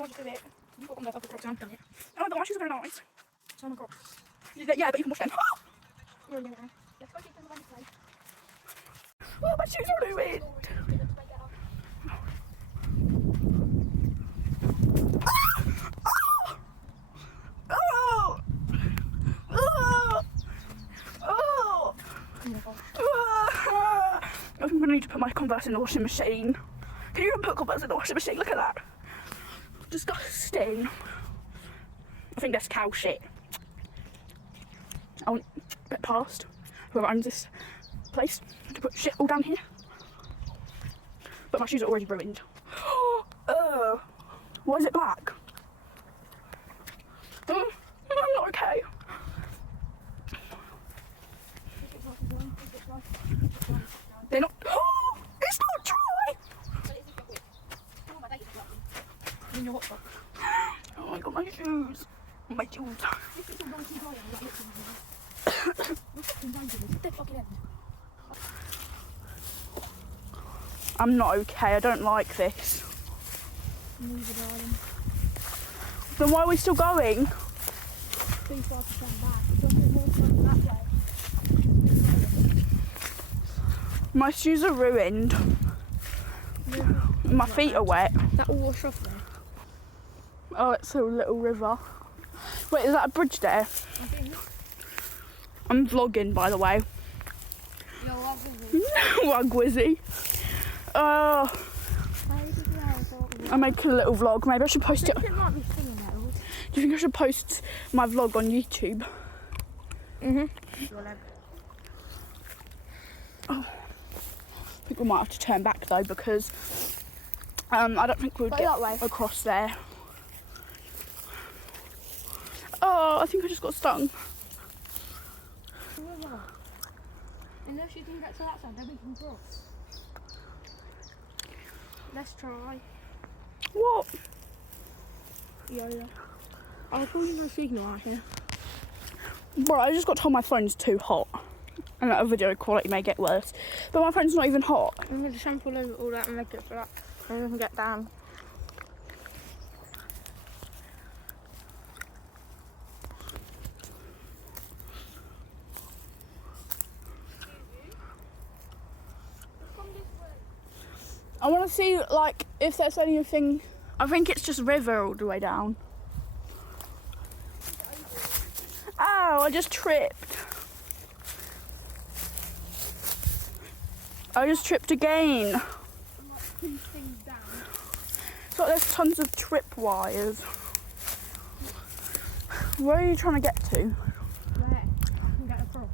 Come on, just do it. You got on there, I've got I've done it. Oh, the washes are very nice. Oh my god. Yeah, but you can wash them. Let's go take them away. Oh, my shoes are ruined. I'm going to need to put my Converse in the washing machine. Can you even put Converse in the washing machine? Look at that. Disgusting. I think that's cow shit. I want to get past whoever owns this place to put shit all down here. But my shoes are already ruined. Oh, why is it black? I'm not okay. They're not. Oh, it's not dry. Oh my god, my shoes. My shoes. I'm not okay. I don't like this. Neither, darling. Then why are we still going? Too far to turn back. Don't walk that way. My shoes are ruined. My feet are wet. That will wash off there. Oh, it's a little river. Wait, is that a bridge there? I think. I'm vlogging, by the way. Yo, what was it? Wagwizzy. I make a little vlog. Maybe I should post it. It might be fingernails. Do you think I should post my vlog on YouTube? Oh. I think we might have to turn back though because I don't think we'll get across there. Oh, I think I just got stung. Unless you can get to that side, then we can cross. Let's try. What? Yeah. I'll call you my signal out here. Bro, I just got told my phone's too hot. And that the video quality may get worse. But my phone's not even hot. I'm going to sample over all that and make it for that. And we can get down. I want to see, like, if there's anything. I think it's just river all the way down. Ow, I just tripped. I just tripped again. So there's tons of trip wires. Where are you trying to get to? Where? I can get across.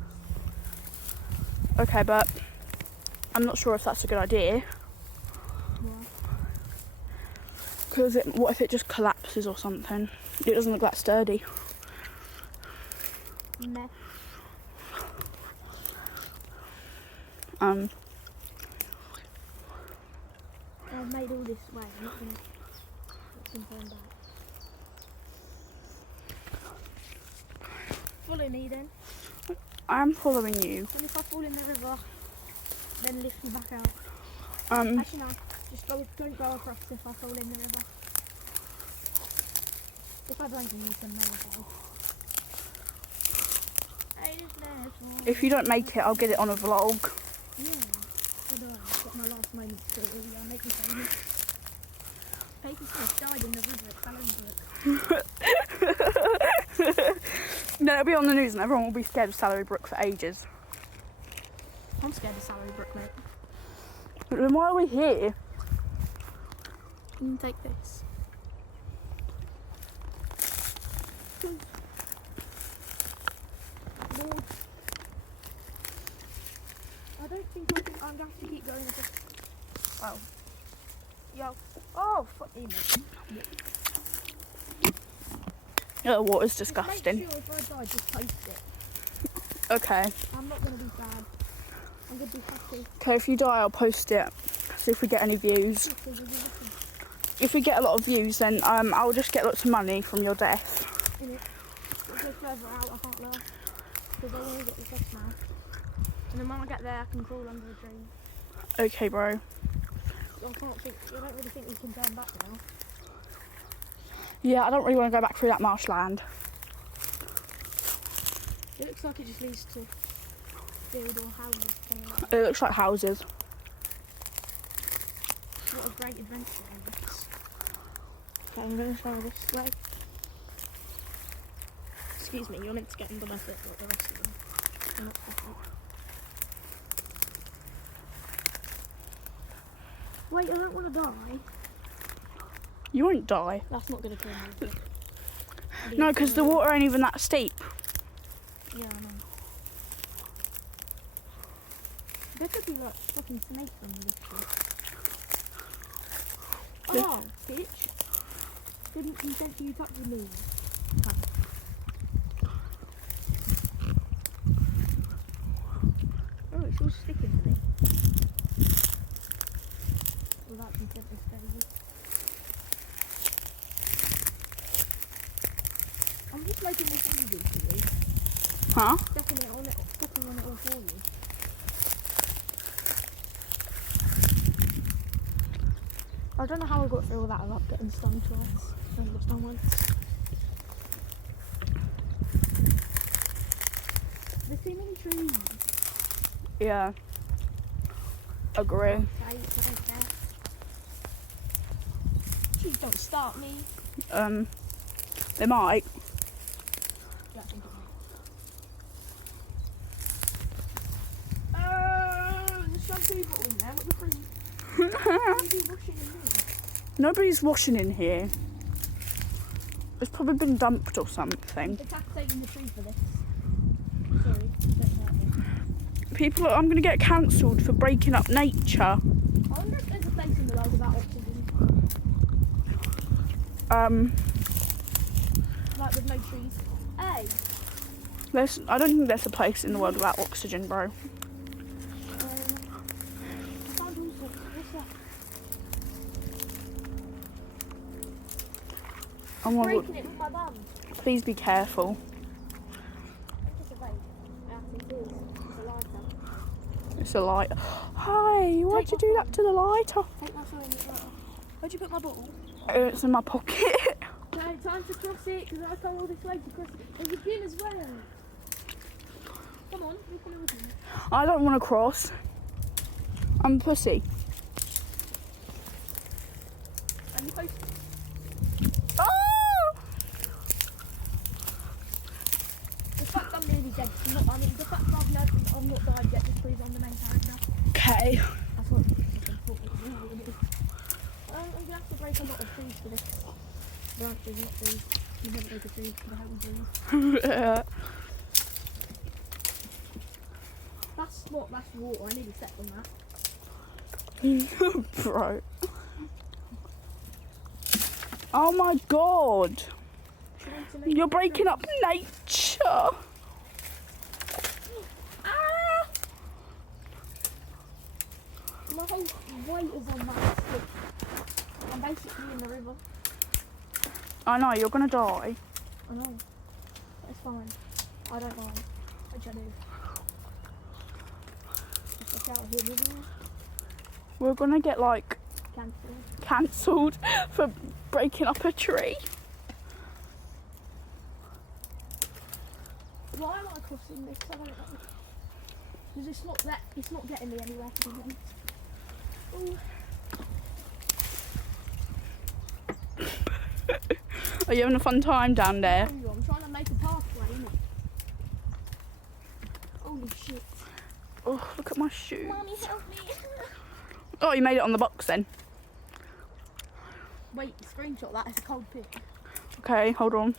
Okay, but I'm not sure if that's a good idea. Because what if it just collapses or something? It doesn't look that sturdy. No. I've made all this way. I'm not going to turn back. Follow me then. I'm following you. And if I fall in the river, then lift me back out. Actually no, just don't go across if I fall in the river. If I don't, you can know. If you don't make it, I'll get it on a vlog. Yeah, I don't know, I've got my last moments to make me famous. Paper Smith died in the river at Salary Brook. No, it'll be on the news and everyone will be scared of Salary Brook for ages. I'm scared of Salary Brook, mate. But then why are we here? You can take this. I don't think I'm going to have to keep going. Oh. Yo. Oh, fuck you, mate. The water's disgusting. Make sure if I die, just post it. Okay. I'm not going to be sad. I'm going to be happy. Okay, if you die, I'll post it. See if we get any views. If we get a lot of views, then I'll just get lots of money from your death. Go further out, I can't laugh. Because I want to get the fish now. And then when I get there, I can crawl under a tree. Okay, bro. I don't really think we can turn back now. Yeah, I don't really want to go back through that marshland. It looks like it just leads to field or houses. It looks like houses. What a great adventure. Okay, I'm going to try this way. Excuse me, you're meant to get on the left bit, but the rest of them are not different. Wait, I don't want to die. You won't die. That's not going to kill me. But No, because the water ain't even that steep. Yeah, I know. There could be like fucking snakes on this tree. Oh, bitch. Didn't consent to you touching me. Oh, it's all sticking to me. Without consent, it's crazy. I'm just making this easy for you. Huh? Stepping it on it, stepping on it all for you. I don't know how I got through all that without getting stung twice. I got stung once. There's too many trees. Yeah. Agree. Okay, I don't care. Please don't start me. They might. Yeah, I think it might. There's some people in there. What the freak? Maybe washing in here. Nobody's washing in here. It's probably been dumped or something. It's activating the tree for this. Sorry, don't hurt me. People, I'm going to get cancelled for breaking up nature. I wonder if there's a place in the world without oxygen. Like with no trees. Hey! I don't think there's a place in the world without oxygen, bro. I found all sorts. What's that? Oh my Breaking God. it with my bum. Please be careful. It's just a vape. It is. It's a lighter. It's a light. Hi, why'd you do that to the lighter? Take my phone as well. Where'd you put my bottle? It's in my pocket. Okay, time to cross it, because I come all this way to cross it. There's a bin as well. Come on, you can with me. I don't want to cross. I'm a pussy. Are you supposed to? Oh! The fact I'm really dead, the fact that I've not died yet just proves I'm the main character. Okay. That's what I'm going to have to break a lot of trees for this. Branches, not trees. You never break a tree for the helping trees. That's water. I nearly stepped on that. Bro. Oh my God. You're breaking up nature. Ah! My whole weight is on that stick. I'm basically in the river. I know, you're going to die. I know. But it's fine. I don't mind. Which I do. Just out of here, maybe. We're going to get, like, cancelled for breaking up a tree. Why am I crossing this? I don't know. Because it's not getting me anywhere, to be honest. Ooh. Are you having a fun time down there? I'm trying to make a pathway, innit? Holy shit. Oh, look at my shoes. Mommy, help me. Oh, you made it on the box then. Wait, screenshot that. It's a cold pit. Okay, hold on.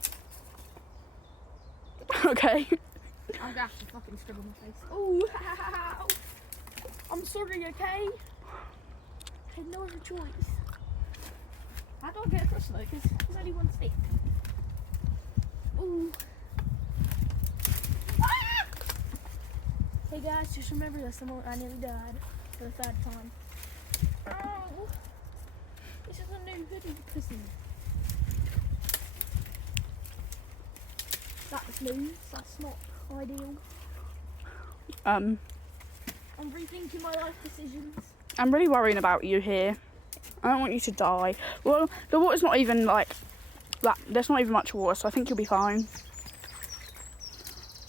Okay. I'm gonna have to fucking scribble my face. Oh, I'm sorry, okay? I had no other choice. How do I get across though? Because there's only one stick. Ooh. Ah! Hey guys, just remember this. I nearly died for the third time. Oh, this is a new hoodie pussy. That's loose. That's not ideal. I'm rethinking my life decisions. I'm really worrying about you here. I don't want you to die. Well, the water's not even like There's not even much water, so I think you'll be fine.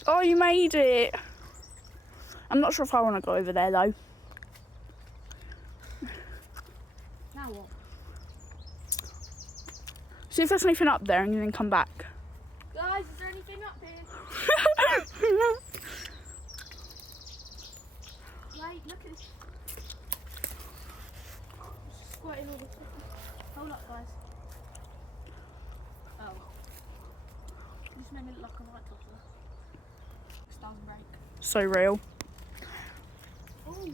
Oh, you made it. I'm not sure if I want to go over there though. Now what? See if there's anything up there and then come back. Guys, is there anything up here? Wait, look at this. Just squirting all the stuff. Hold up, guys. Oh. You just made me look like a right toddler. This doesn't break. So real. Oh,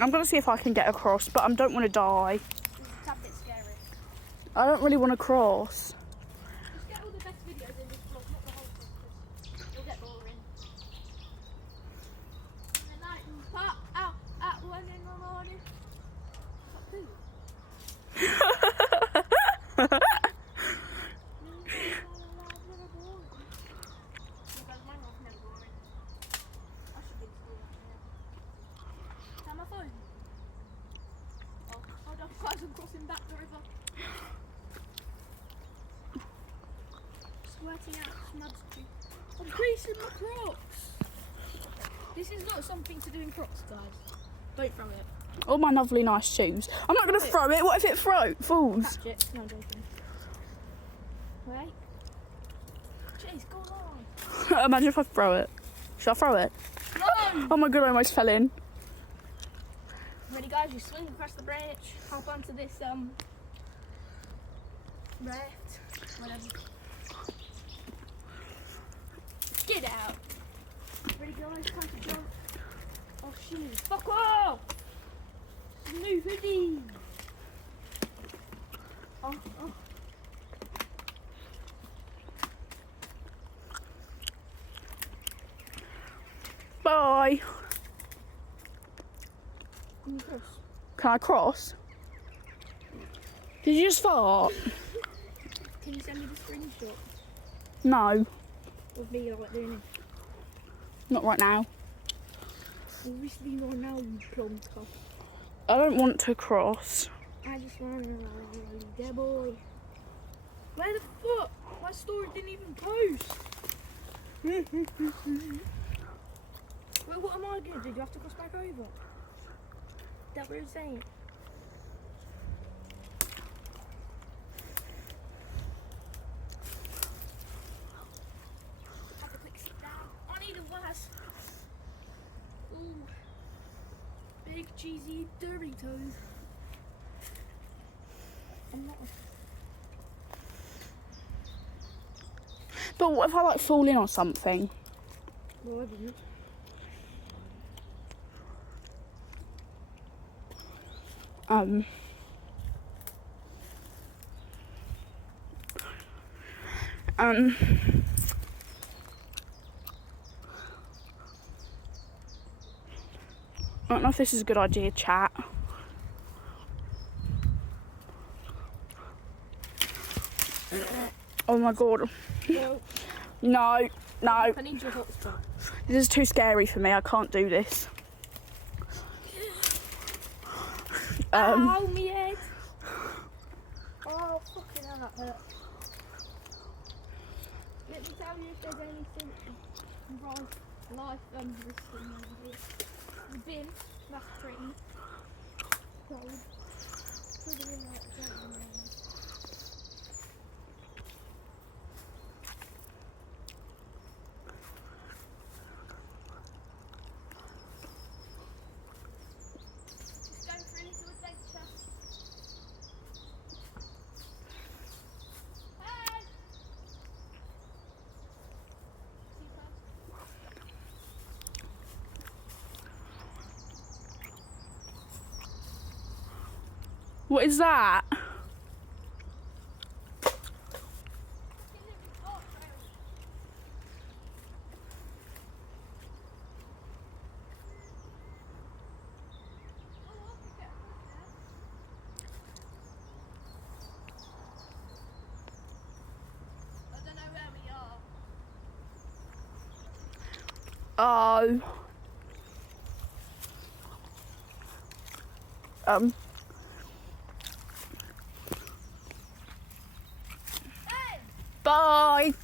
I'm going to see if I can get across, but I don't want to die. this is a tad bit scary. I don't really want to cross. Just get all the best videos in this vlog, not the whole thing, because it'll get boring. And the lightning pop out at 1 in the morning. What's that my phone? Oh, hold on, guys, I'm crossing back the river. Squirting out smudge tree. I'm creasing my Crocs. This is not something to do in Crocs, guys. Don't throw it. All my lovely nice shoes. I'm not going to throw it. What if it falls? Catch it. No, I'm joking. Wait. Jeez, go on. Imagine if I throw it. Should I throw it? No! Oh my god, I almost fell in. Ready, guys? You swing across the bridge, hop onto this raft, whatever. Get out. Ready, guys? Time to jump. Oh shit! Fuck off! New hoodie. Oh. Bye. Can you cross? Can I cross? Did you just fart? Can you send me the screenshot No, of me like doing it? not right now. Obviously not now, you plonker. I don't want to cross. I just want to rally there, boy. Where the fuck? My story didn't even post. Wait, what am I going to do? Do you have to cross back over? Is that what you're saying? Have a quick sit down. I need a glass. Ooh. Big cheesy Doritos. I'm not. But what if I like fall in or something? Well, I didn't. I don't know if this is a good idea, chat. Oh my god. Well, No, no. I need your hotspot. This is too scary for me. I can't do this. Ow, me head. Oh, fucking hell, that hurt. Let me tell you if there's anything life this thing over here. The bin, that's pretty. Cold. Put it in like that. Just going for a little adventure. Hey! See that? What is that? I don't know where we are. Oh. Bye.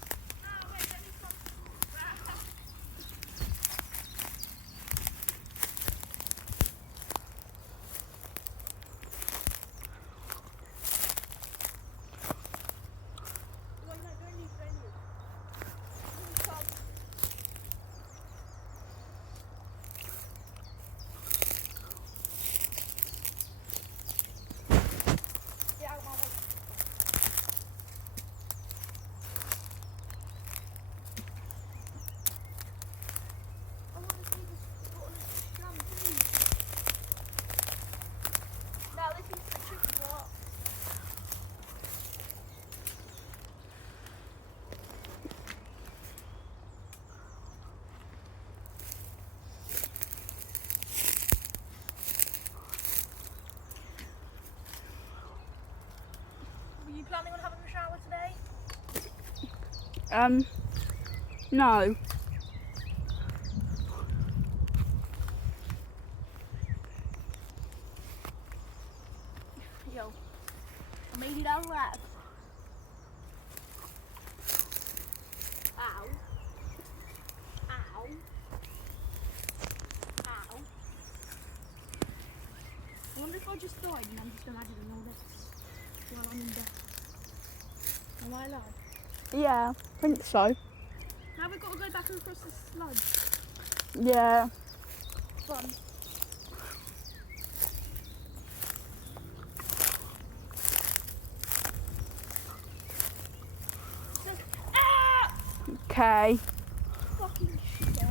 Were you planning on having a shower today? No. Yo, I made it out alive. Ow. Ow. Ow. I wonder if I just died and I'm just imagining all this while I'm in death. Am I alive? Yeah, I think so. Now we've got to go back across the sludge. Yeah. Fun. Okay. Fucking shit.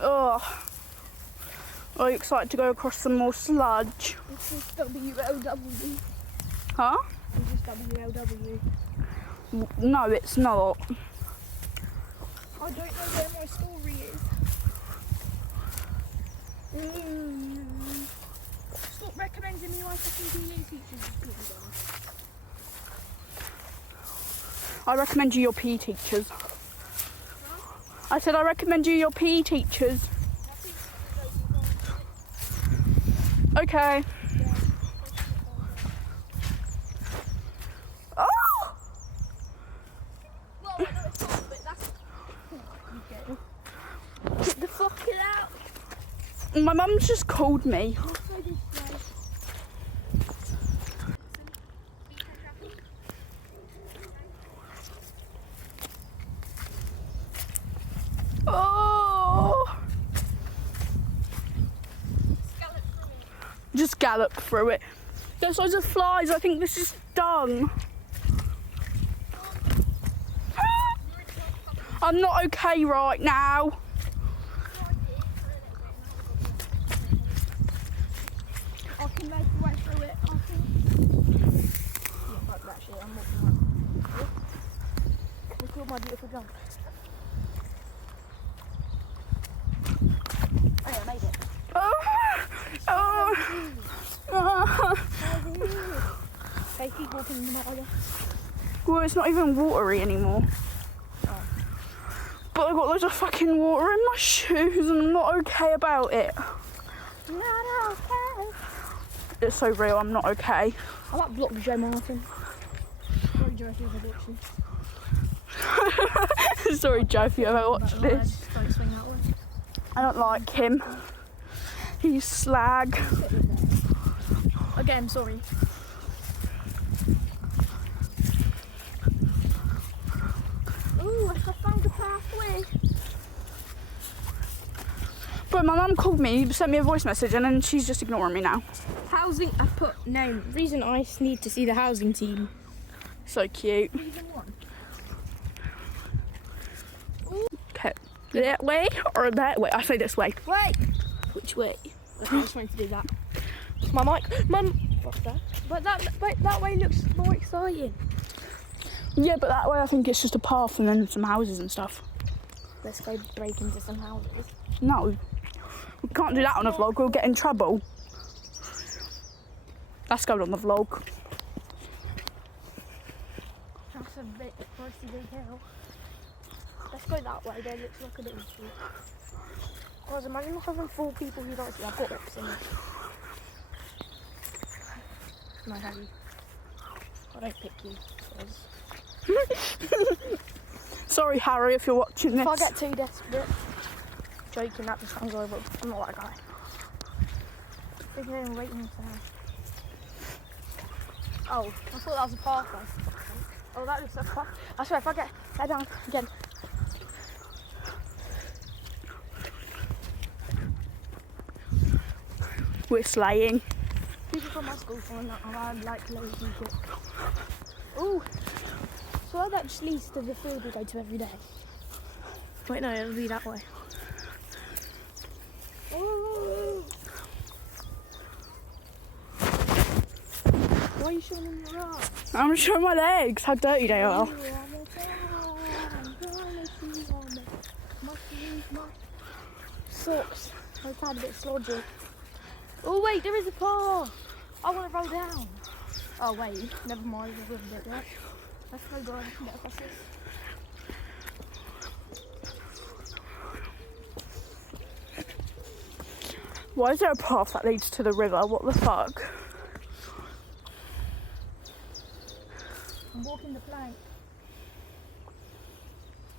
Oh. Are you excited to go across some more sludge? This is WLW. Huh? This is WLW. No, it's not. I don't know where my story is. Stop recommending me my fucking PE teachers. I recommend you your PE teachers. I said I recommend you your PE teachers. Okay. Oh! Well, I know it's not, but that's... Get the fuck out. My mum's just called me. I'll go this way. Oh! Scallop through it. Just gallop through it. There's loads of flies. I think this is done. I'm not okay right now. I can make my way through it, I think. Yeah, like that shit, I'm walking around. Look at my beautiful jump. Oh yeah, I made it. Oh. Oh. Okay, keep walking in the mud. Well, it's not even watery anymore. Oh. But I've got loads of fucking water in my shoes and I'm not okay about it. Not okay. It's so real, I'm not okay. I might block Joe Martin. Sorry, Joe, if you ever watch this. Sorry, Joe, if you ever watch this. Don't swing that way. I don't like him. He's slag. Again, sorry. Ooh, I found a pathway. But my mum called me, sent me a voice message, and then she's just ignoring me now. Housing, I put name. Reason I need to see the housing team. So cute. Reason one. Okay. That way or that way? I say this way. Wait. Which way? I was trying to do that. My mic, Mum. What's that? But that way looks more exciting. Yeah, but that way I think it's just a path and then some houses and stuff. Let's go break into some houses. No. We can't do that on a vlog, we'll get in trouble. Let's go on the vlog. That's a bit pricey big hill. Let's go that way, there looks like a little street. Guys, imagine having 4 people who like it. I've got reps in it. No, have you? I don't pick you, because Sorry, Harry, if you're watching this. If I get too desperate, joking, that just sounds horrible. I'm not that guy. I think they're waiting for me. Oh, I thought that was a pathway. Oh, that looks like a path. I swear, if I get head down again. We're slaying. People from my school find that I like lazy shit. Ooh, so that just leads to the field we go to every day. Wait, no, it'll be that way. Ooh. Why are you showing them your arms? I'm showing my legs, how dirty they are. Socks. I was a bit slodgy. Oh wait, there is a path. I want to roll down. Oh wait, never mind. I wouldn't get that. Let's go, guys. Better pass this. Why is there a path that leads to the river? What the fuck? I'm walking the plank.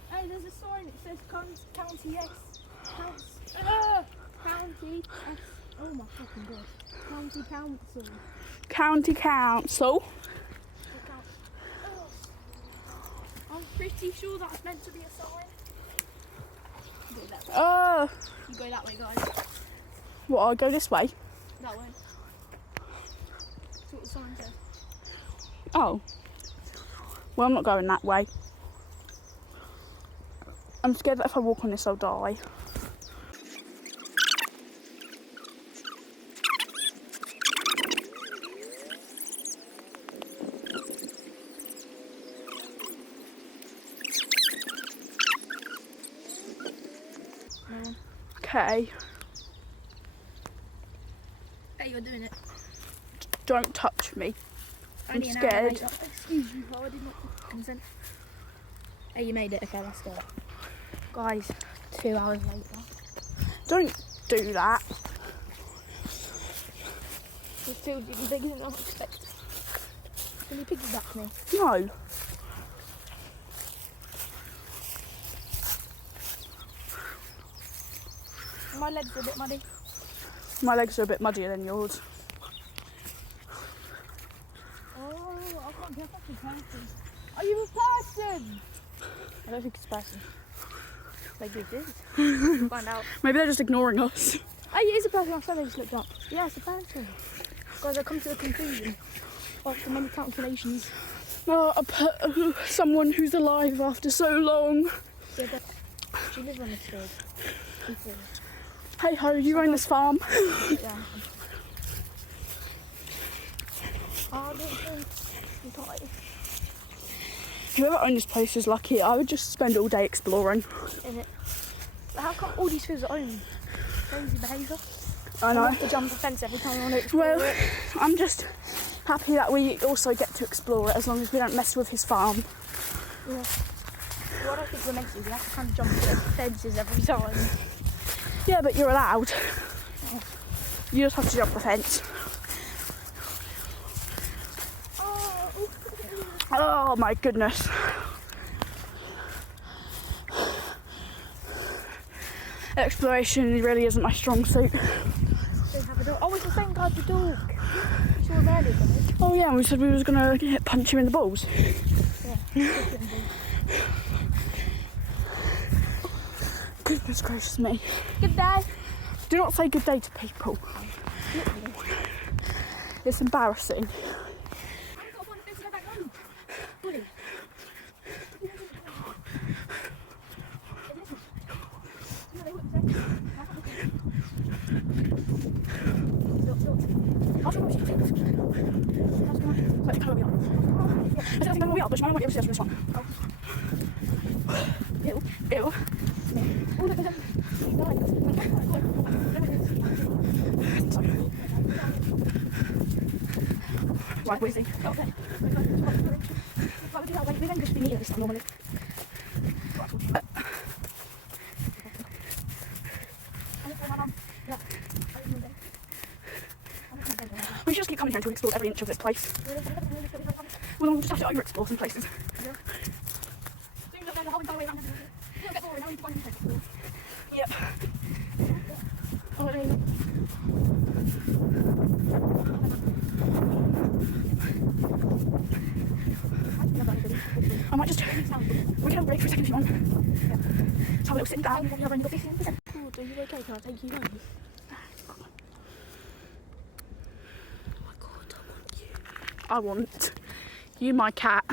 Hey, there's a sign. It says County X. County X. Oh my fucking god. County Council. County Council. I'm pretty sure that's meant to be a sign. Go that way. Oh. You go that way, guys. What, I'll go this way? That way. That's what the sign says. Oh. Well, I'm not going that way. I'm scared that if I walk on this, I'll die. No. Okay. Hey, you're doing it. Don't touch me. I'm Only an hour scared. later. Excuse me, I did not consent. Hey, you made it. Okay, let's go. Guys, 2 hours later. Don't do that. It's still bigger than I expected. Can you piggyback me? No. My legs are a bit muddy. My legs are a bit muddier than yours. Oh, I can't get up to person. Are you a person? I don't think it's a person. Maybe it is. Find out. Maybe they're just ignoring us. Oh, it is a person. I swear I just looked up. Yeah, it's a person. Guys, I've come to a conclusion after many calculations. Oh, someone who's alive after so long. Yeah, but she lives on this road. Before. Hey ho, you own this farm. Yeah. Oh, I don't think I'm tired. Whoever owned this place is lucky. I would just spend all day exploring. Is it? But how come all these fields are owned? Crazy behaviour. I know. I have to jump the fence every time I want to explore Well, it. I'm just happy that we also get to explore it as long as we don't mess with his farm. Yeah. What I think we're meant to do, we have to kind of jump the fences every time. Yeah, but you're allowed. You just have to jump the fence. Oh my goodness. Exploration really isn't my strong suit. They have a dog. Oh, it's the same guy with the dog. You saw him earlier, guys. Oh yeah, we said we was gonna punch him in the balls. Yeah. Goodness gracious me. Good day. Do not say good day to people. It's embarrassing. I've got to find a fence to go back home. Bully. Ew. Right, wheezy. Okay. We then just be near this time normally. We should just keep coming here until we explore every inch of this place. Well, then we'll just have to over-explore some places. the way around. It'll get boring. Now we need to find a new. Yep. Oh, there you go. I might just. We can have a break for a second if you want. Yeah. Just have a little sit down. Have a little 15%. Oh, are you okay? Can I take you home? Oh my god, I want you. I want you, my cat.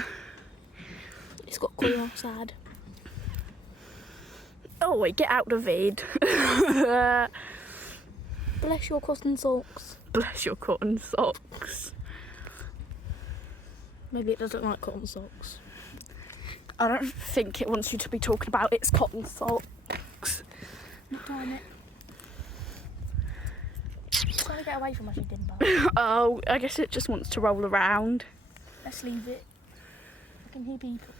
It's got colour outside. Oh, wait, get out of it. Bless your cotton socks. Bless your cotton socks. Maybe it doesn't like cotton socks. I don't think it wants you to be talking about its cotton socks. Not doing it. It's trying to get away from us, you dimple. Oh, I guess it just wants to roll around. Let's leave it. I can hear people.